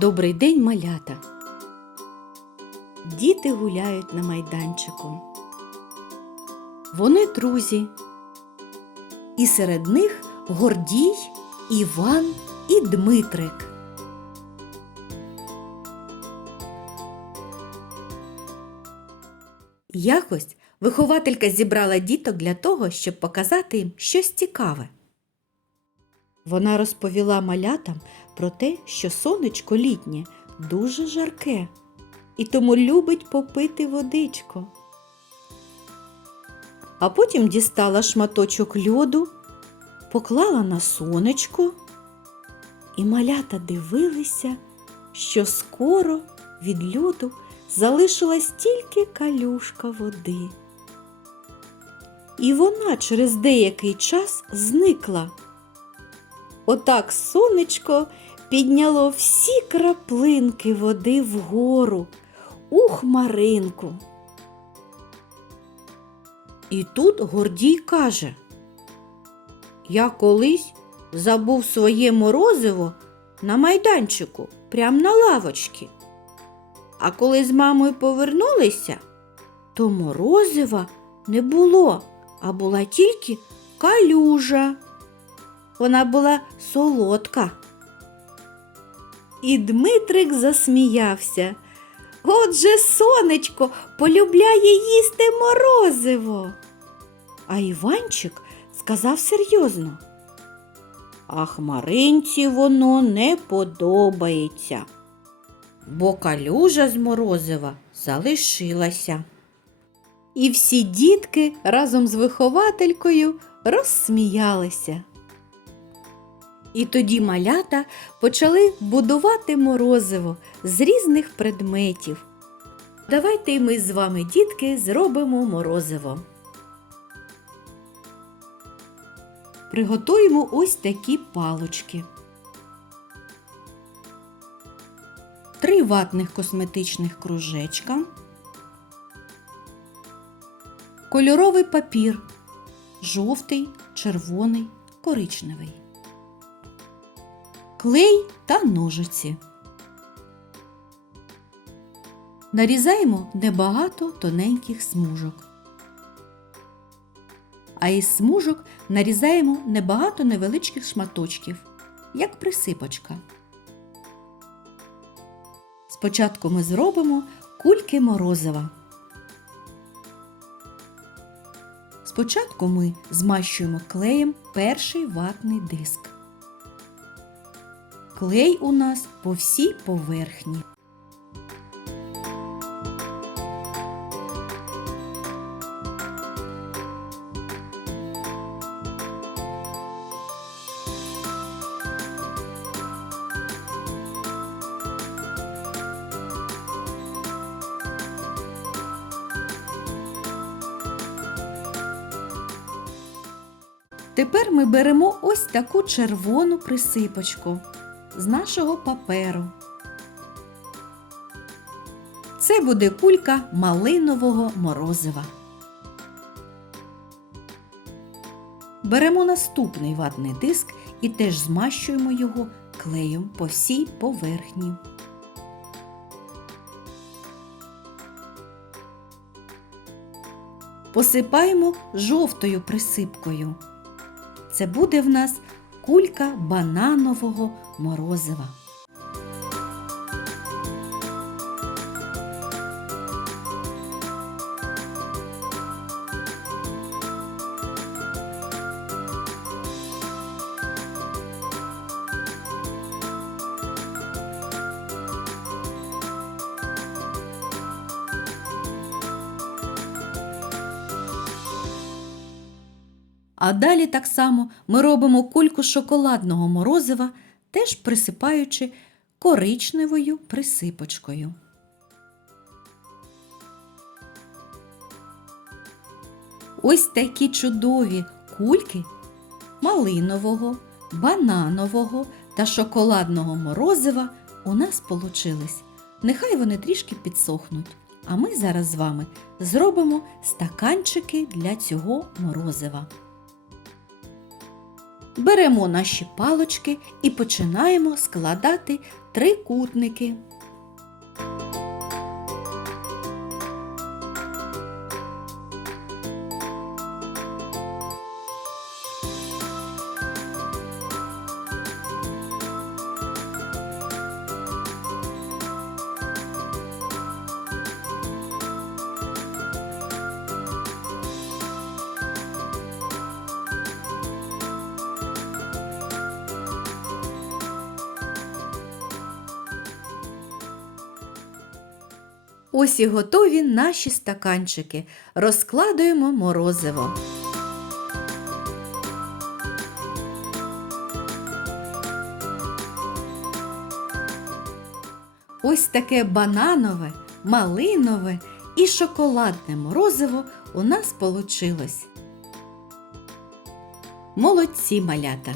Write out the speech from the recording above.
Добрий день, малята. Діти гуляють на майданчику. Вони друзі. І серед них Гордій, Іван і Дмитрик. Якось вихователька зібрала діток для того, щоб показати їм щось цікаве. Вона розповіла малятам про те, що сонечко літнє дуже жарке і тому любить попити водичко. А потім дістала шматочок льоду, поклала на сонечко, і малята дивилися, що скоро від льоду залишилась тільки калюшка води. І вона через деякий час зникла. Отак сонечко підняло всі краплинки води вгору у хмаринку. І тут Гордій каже: Я колись забув своє морозиво на майданчику, прямо на лавочці. А коли з мамою повернулися, то морозива не було, а була тільки калюжа. Вона була солодка. І Дмитрик засміявся. Отже, сонечко полюбляє їсти морозиво. А Іванчик сказав серйозно. А хмаринці воно не подобається, бо калюжа з морозива залишилася. І всі дітки разом з вихователькою розсміялися. І тоді малята почали будувати морозиво з різних предметів. Давайте ми з вами, дітки, зробимо морозиво. Приготуємо ось такі палочки. Три ватних косметичних кружечка. Кольоровий папір. Жовтий, червоний, коричневий клей та ножиці. Нарізаємо небагато тоненьких смужок. А із смужок нарізаємо небагато невеличких шматочків, як присипочка. Спочатку ми зробимо кульки морозива. Спочатку ми змащуємо клеєм перший ватний диск. Клей у нас по всій поверхні. Тепер ми беремо ось таку червону присипочку з нашого паперу. Це буде кулька малинового морозива. Беремо наступний ватний диск і теж змащуємо його клеєм по всій поверхні. Посипаємо жовтою присипкою. Це буде в нас кулька бананового морозива. А далі так само ми робимо кульку шоколадного морозива, теж присипаючи коричневою присипочкою. Ось такі чудові кульки малинового, бананового та шоколадного морозива у нас получились. Нехай вони трішки підсохнуть. А ми зараз з вами зробимо стаканчики для цього морозива. Беремо наші палочки і починаємо складати трикутники. Ось і готові наші стаканчики. Розкладуємо морозиво. Ось таке бананове, малинове і шоколадне морозиво у нас получилось. Молодці малята!